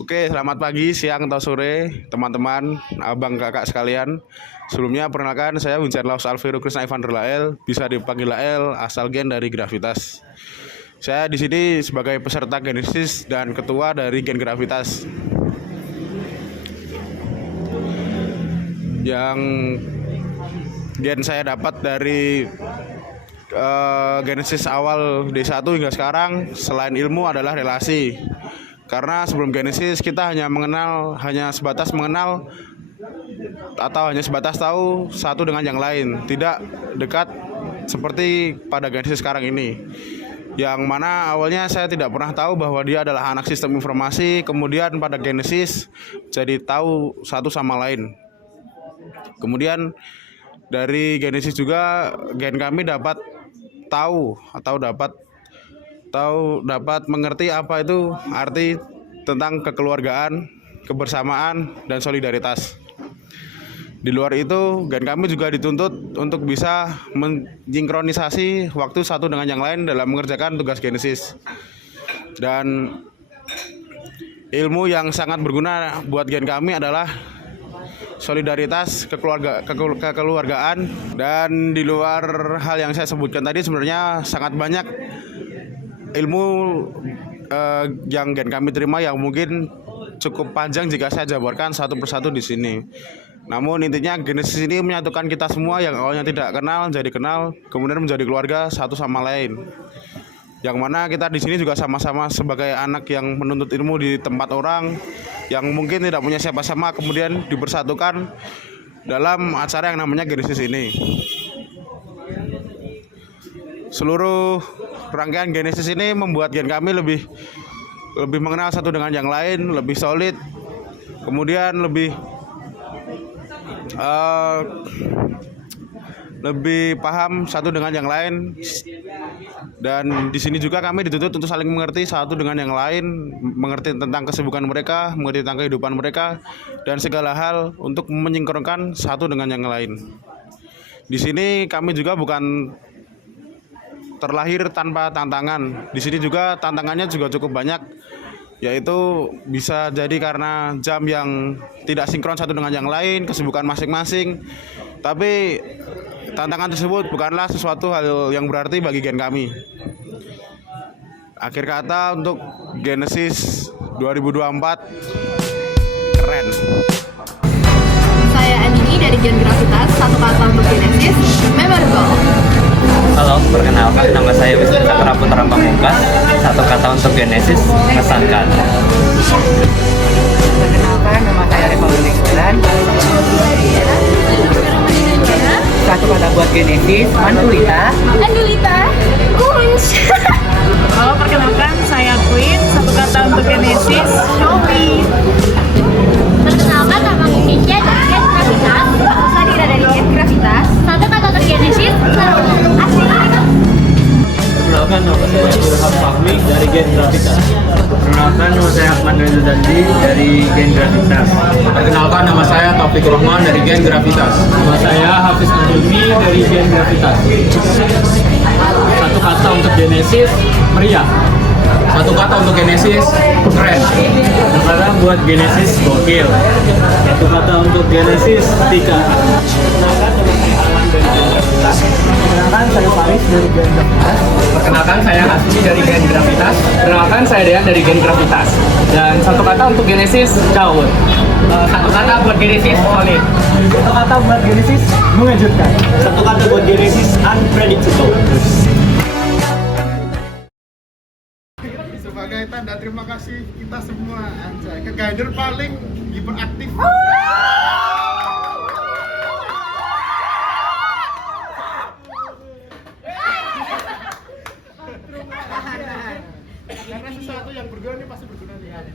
Oke, selamat pagi, siang, atau sore, teman-teman, abang, kakak sekalian. Sebelumnya, perkenalkan saya Wincenlaus Alviro Krishna Evander Lael, bisa dipanggil Lael, asal Gen dari Gravitas. Saya di sini sebagai peserta Genesis dan ketua dari Gen Gravitas. Yang gen saya dapat dari Genesis awal D1 hingga sekarang, selain ilmu adalah relasi. Karena sebelum Genesis kita hanya sebatas mengenal atau hanya sebatas tahu satu dengan yang lain, tidak dekat seperti pada Genesis sekarang ini. Yang mana awalnya saya tidak pernah tahu bahwa dia adalah anak sistem informasi, kemudian pada Genesis jadi tahu satu sama lain. Kemudian dari Genesis juga gen kami dapat tahu atau dapat mengerti apa itu arti tentang kekeluargaan, kebersamaan, dan solidaritas. Di luar itu, gen kami juga dituntut untuk bisa mensinkronisasi waktu satu dengan yang lain dalam mengerjakan tugas Genesis. Dan ilmu yang sangat berguna buat gen kami adalah solidaritas, kekeluargaan, dan di luar hal yang saya sebutkan tadi sebenarnya sangat banyak ilmu yang gen kami terima yang mungkin cukup panjang jika saya jabarkan satu persatu di sini. Namun intinya Genesis ini menyatukan kita semua yang awalnya tidak kenal jadi kenal, kemudian menjadi keluarga satu sama lain. Yang mana kita di sini juga sama-sama sebagai anak yang menuntut ilmu di tempat orang yang mungkin tidak punya siapa-siapa, kemudian dipersatukan dalam acara yang namanya Genesis ini. Seluruh rangkaian Genesis ini membuat gen kami lebih mengenal satu dengan yang lain, lebih solid, kemudian lebih paham satu dengan yang lain. Dan di sini juga kami dituntut untuk saling mengerti satu dengan yang lain, mengerti tentang kesibukan mereka, mengerti tentang kehidupan mereka, dan segala hal untuk menyinkronkan satu dengan yang lain. Di sini kami juga bukan terlahir tanpa tantangan. Di sini juga tantangannya juga cukup banyak, yaitu bisa jadi karena jam yang tidak sinkron satu dengan yang lain, kesibukan masing-masing. Tapi tantangan tersebut bukanlah sesuatu hal yang berarti bagi gen kami. Akhir kata untuk Genesis 2024 keren. Saya Andini dari Gen Gravitas, satu kata untuk Genesis, memorable. Halo, perkenalkan nama saya Wisnu Cakra Putra Pamungkas. Satu kata untuk Genesis, mengesankan. Perkenalkan, nama saya Reva Bulan. Satu kata buat Genesis, Mandulita. Kunch. Halo, perkenalkan saya Queen. Satu kata untuk Genesis, Shopee. Perkenalkan, nama Indonesia dari Gen Gravitas, aku Sadira dari Gen Gravitas. Satu kata untuk Genesis, asik. Perkenalkan, nama saya Ilham Fahmi dari Gen Gravitas. Perkenalkan, nama saya Ahmad Rizadandi dari Gen Gravitas. Perkenalkan, nama saya Taufik Rahman dari Gen Gravitas. Nama saya Hafiz Najmi dari Gen Gravitas. Satu kata untuk Genesis, meriah. Satu kata untuk Genesis, keren. Satu kata buat Genesis, gokil. Satu kata untuk Genesis, Tika. Perkenalkan, saya Faris dari Gen Gravitas. Perkenalkan, saya Hasmi dari Gen Gravitas. Perkenalkan, saya Dean dari Gen Gravitas. Dan satu kata untuk Genesis, caur. Satu kata buat Genesis, solid. Satu kata buat Genesis, mengejutkan. Satu kata buat Genesis, unpredictable. Sebagai tanda terima kasih kita semua anjay ke guider paling hiperaktif. Karena sesuatu yang berguna ini pasti berguna di hati.